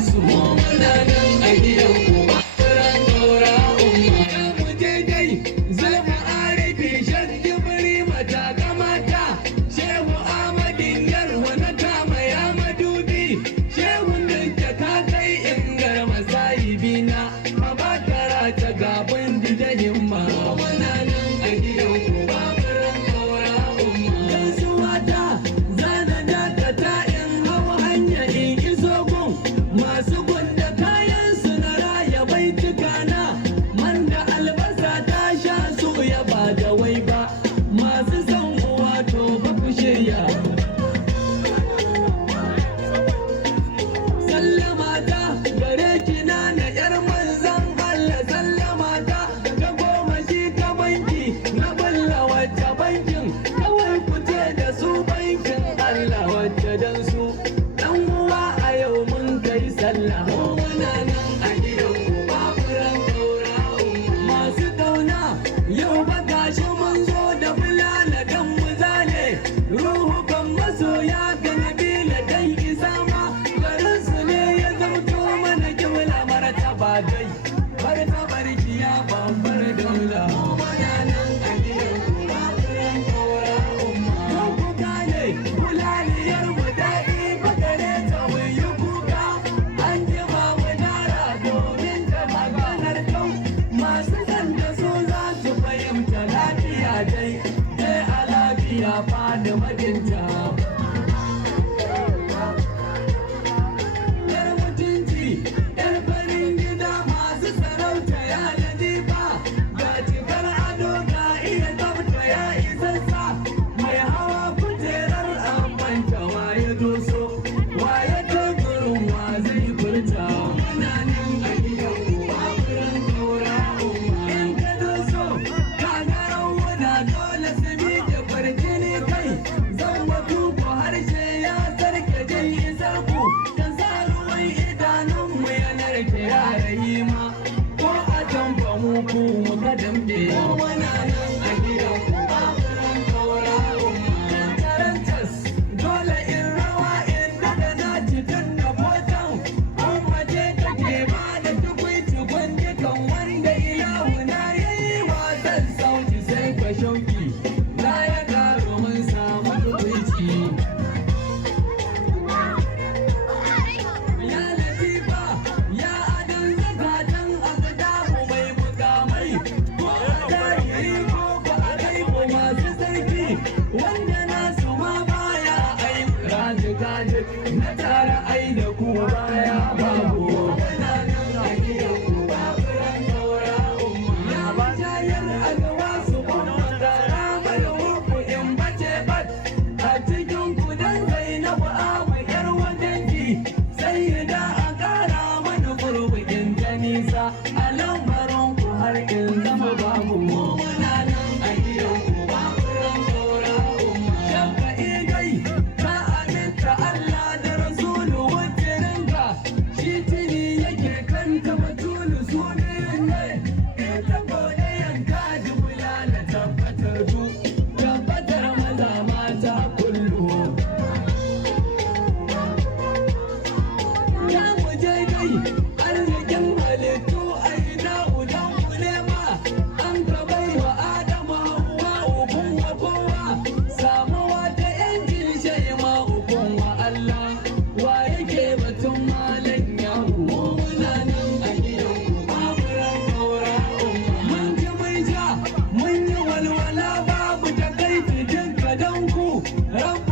su muna nan a gidan uba furan daura umma mu je dai zama arifi shaddi biri mata kamata shehu amadin yarwa na kama ya madubi shehun da ka kai in garma sahibina mabakara ta gaban da himma muna nan a gidan uba furan daura umma gaisuwa ta zana dakata in hau hanya in iso gun masu gunda kayan su na raya baituka na man da albasa ta sha su ya ba da wai ba masu son uwa to ba ku shirya sallama ta gare ki na yar manzan Allah sallama ta ta goma shi ta banki na balla wacce bankin kawai ku ce da su bankin Allah wacce dan su dan uwa a yau mun kai sallah muna nan a gidan uba furan daura masu kauna yau ba gashi mun zo da fulana dan mu zane ruhu kan masoya ga nabila dan isama garin su ne ya zauto mana kibla martaba dai martabar kiya babbar daula muna nan a gidan uba furan daura yau ku gane fulaniyar mu daɗi bagare ta wuyi kuka an jima mu dara domin ta maganar kau masu san da su za su fahimta lafiya dai sai a lafiya fada madinta yar mutunci yar farin gida masu sarauta ya ladifa ga cikar ado ga iya tsafta ya isassa mai hawa kujerar amanta waye doso waye teburin wa zai furta muna nan a gidan uba furan daura in ka doso ka ga rawuna dole su miƙe farjini kai zan mutu ko harshe ya sarke jin isar ku ka sa ruwan idanunmu ya narke yarayi ma ko a tamfa mu ku muka dambe muna nan a gidan uba furan daura tarantas dole in rawa in daga na cikin da botan kuma je kake ba da tukwici gwanje kan wanda ilahu na yayi wasan sauti sai ka shauki na ya karo mun samu tukwici ya latifa ya adan zakatan abdahu mai mukamai ko a zahiri ko ba a gaibo masu sarki wanda nasu ma baya ai kaji na tara ai da ku baya babu muna nan a gidan uba furan daura ya bajayar agawa su kuma tara mai uku in bace bat a cikin kudan zainabu abu yar wajenki sai da a kara mana gurbikin ta nisa a lambarin ku har in zama babu muna nan a gidan uba furan daura shabba igai ka aminta Allah da rasulu wajirinka shi tuni yake kanta batulu sunayen ne ita gode yanka jibula da tabbatar du tabbatar maza mata kullu ya muje dai arzikin halittu a ina udan kulema an ka bai wa adama hawa ukun wa kowa samuwa ta yankin shai ma ukun wa Allah wa yake batun malan yahu muna nan a gidan uba furan daura mun ji mun sha mun yi walwala babu takaici jinka dan ku rabu